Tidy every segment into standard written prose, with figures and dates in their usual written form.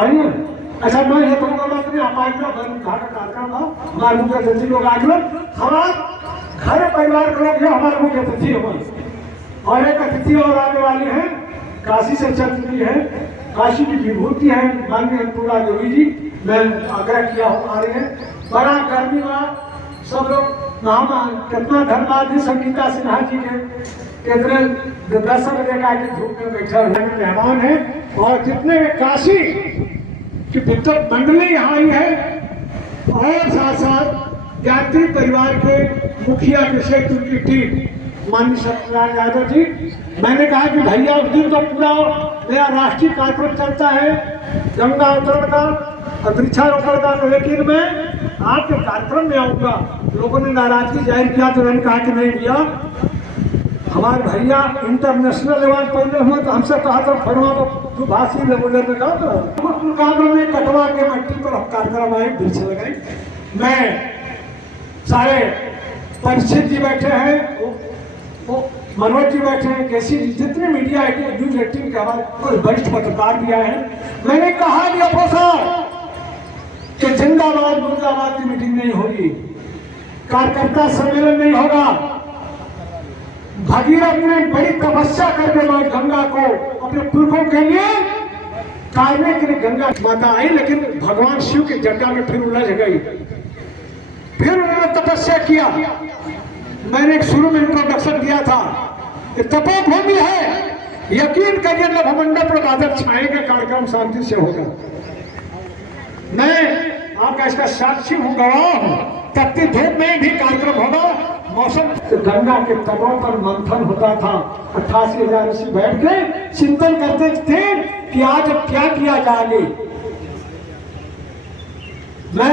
आइए अच्छा मैं ये तो बात नहीं आप आइए कार्यक्रम था हमारे मुख्य अतिथि लोग आगे हमारे घर परिवार के लोग हमारे मुख्य अतिथि हमारे और एक अतिथि और आने वाली है काशी से चल चुकी है काशी की विभूति है माननीय अन्नपूर्णा देवी जी। मैं आग्रह किया हूँ आ रही है बड़ा गर्मी में सब लोग कितना धन्यवाद संगीता सिन्हा जी के कितने दर्शक देखा कि धूप में बैठा हुए मेहमान है और जितने काशी की विद्युत मंडली यहाँ आई है और साथ साथ यात्री परिवार के मुखिया विशेष उनकी टीम माननीय सत्यनारायण यादव जी। मैंने कहा कि भैया उस दिन तो पूरा मेरा राष्ट्रीय कार्यक्रम चलता है गंगा अवतरण का और वृक्षारोपण का, लेकिन मैं आपके कार्यक्रम में आऊँगा। लोगों ने नाराजगी जाहिर किया तो मैंने कहा कि नहीं भैया हमारे भैया इंटरनेशनल लेवल पहले हुए तो हमसे कहा था फरवा भाषी लेवल में कहा में कटवा के मट्टी पर हम कार्यक्रम आए वृक्ष लगाए। मैं सारे परिचित जी बैठे हैं वो मनोज जी बैठे हैं केसी जी जितने मीडिया न्यूज 18 के हमारे वरिष्ठ पत्रकार भी आए हैं। मैंने कहा कि अफसर कि जिंदाबाद मुर्दाबाद की मीटिंग नहीं होगी कार्यकर्ता सम्मेलन नहीं होगा। भगीरथ ने बड़ी तपस्या करके मां गंगा को अपने पुरखों के लिए काटने के लिए गंगा माता आई लेकिन भगवान शिव की जटा में फिर उलझ गई। फिर उन्होंने तपस्या किया। मैंने एक शुरू में इंट्रोडक्शन दिया था कि तपोभूमि है यकीन करिए नभमंडल पर बादल छाएंगे कार्यक्रम शांति से होगा। मैं आपका इसका साक्षी हूँ गवाह हूँ तपती धूप में भी कार्यक्रम होगा। मौसम गंगा के तटों पर मंथन होता था 88,000 ऋषि बैठ के चिंतन करते थे कि आज अब क्या किया जाए। मैं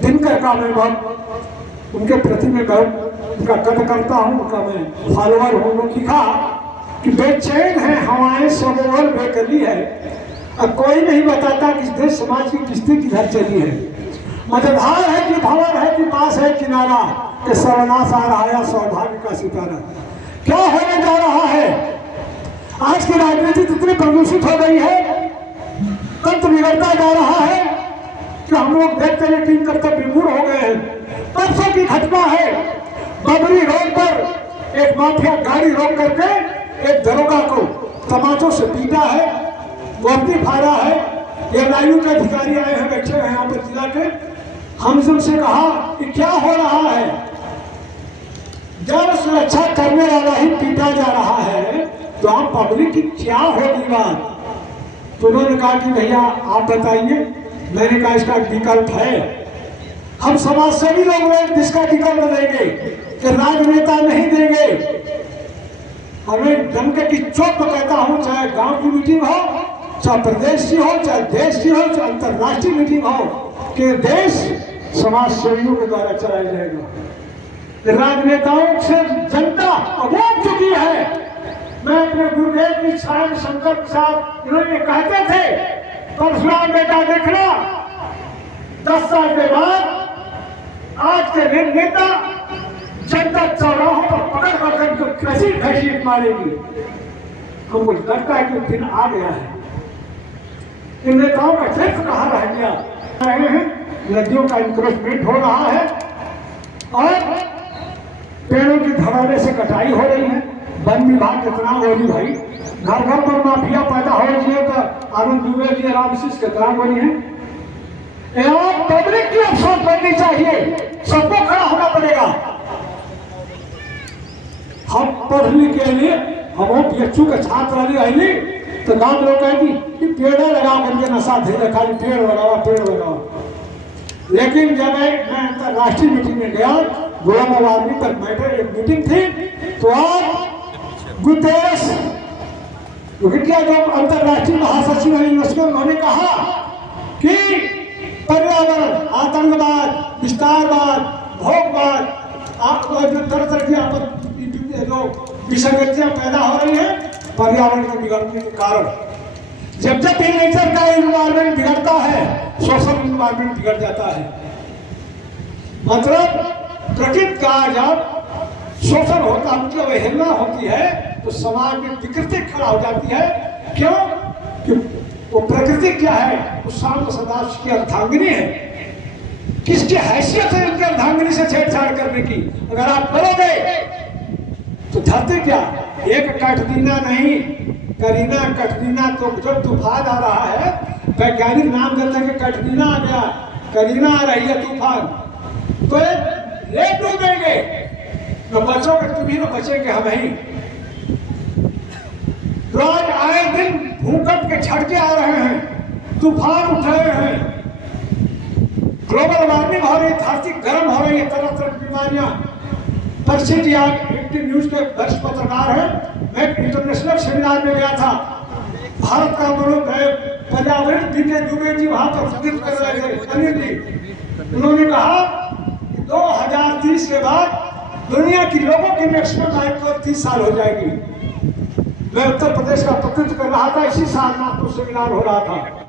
दिनकर का मैं बहुत उनके प्रति में उनका कद करता हूँ उनका मैं फॉलोअर हूँ। उन्होंने लिखा कि बेचैन है हवाएं सब ओर बेकली है अब कोई नहीं बताता कि देश समाज की किस्ती किधर चली है। मझधार है कि भंवर है कि पास है किनारा कि सर्वनाश आ रहा है सौभाग्य का सितारा। क्या होने जा रहा है? आज की राजनीति इतनी प्रदूषित हो गई है तंत्र बिगड़ता जा रहा है कि हम लोग देखते हुए टीम करते विमूढ़ हो गए हैं। परसों की घटना है बबरी रोड पर एक माफिया गाड़ी रोक करके एक दरोगा को तमाचों से पीटा है वर्दी फाड़ा है। ये लायू के अधिकारी आए हैं बैठे हैं यहाँ पर जिला के। हम सबसे कहा कि क्या हो रहा है जब सुरक्षा करने वाला ही पीटा जा रहा है तो हम पब्लिक की क्या होगी बात। तो उन्होंने कहा कि भैया आप बताइए। मैंने कहा इसका विकल्प है हम समाज सेवी लोग इसका विकल्प देंगे कि राजनेता नहीं देंगे। और मैं दमके की चौक पर कहता हूँ चाहे गांव की मीटिंग हो चाहे प्रदेश की हो चाहे देश की हो चाहे अंतरराष्ट्रीय मीटिंग हो कि देश समाज सेवियों के द्वारा चलाया जाएगा। राजनेताओं से जनता अवोग चुकी है। मैं अपने गुरुदेव की छाया में शंकर प्रसाद इन्होंने कहते थे परशुराम बेटा देखना 10 साल के बाद आज के नेता जनता चौराहों पर पकड़ पकड़ को कैसी घसीट मारेगी। हमको लगता है कि दिन आ गया है। इन नेताओं का सिर्फ कहाँ रह गया। रहे हैं नदियों का इंक्रोचमेंट हो रहा है और पेड़ों की धड़ाने से कटाई हो रही है। वन विभाग कितना बोली भाई घर घर पर माफिया पैदा हो रही है तो आनंद दुबे जी रामशीष कितना बोली है। पब्लिक की अफसोस बननी चाहिए सबको खड़ा होना पड़ेगा। हम पढ़ने के लिए हम पीएचयू के छात्र वाली आईली तो गांव लोग कहेगी कि पेड़ लगा करके नशा धीरे खाली पेड़ लगाओ। लेकिन जब मैं अंतरराष्ट्रीय मीटिंग में गया ग्लोबल वार्मिंग पर मैटर एक मीटिंग थी तो आप गुतेश जो अंतरराष्ट्रीय महासचिव है यूनेस्को उन्होंने कहा कि पर्यावरण आतंकवाद विस्तारवाद भोगवाद जो तरह की जो विसंगतियां पैदा हो रही है पर्यावरण के बिगड़ने के कारण। जब भी नेचर का इन्वायरमेंट बिगड़ता है सोशल इन्वायरमेंट बिगड़ जाता है। मतलब प्रकृति का जब शोषण होता है मतलब अवहेलना होती है तो समाज में विकृति खड़ा हो जाती है। क्यों कि वो प्रकृति प्रकृति क्या है? उस शाम सदाशिव की अर्धांगिनी है। किसकी हैसियत है उनकी अर्धांगिनी से छेड़छाड़ करने की? अगर आप करोगे तो धरती क्या एक कटरीना नहीं, करीना कटरीना। तो जब तूफान आ रहा है, वैज्ञानिक नाम देते हैं कि कटरीना आ गया, करीना आ रही है तूफान, तो ले डूबेंगे। तो बचोगे तुम ही, तो बचेंगे हम ही। रोज आए दिन भूकंप के झटके आ रहे हैं, तूफान उठ रहे हैं, ग्लोबल वार्मिंग हो रही, धरती गर्म हो रही है, तरह तरह की बीमारियां। पश्चिम जी आप इंडियन न्यूज के वरिष्ठ पत्रकार हैं, मैं इंटरनेशनल सेमिनार में गया था, भारत का पर्यावरण बीके दुबे जी वहां पर संगीत कर रहे थे, अनिल जी। उन्होंने कहा कि 2030 के बाद दुनिया की लोगों की मैक्सिमम आयु तो 30 साल हो जाएगी। मैं उत्तर प्रदेश का प्रतिनिधित्व कर रहा था, इसी साल नागपुर सेमिनार हो रहा था।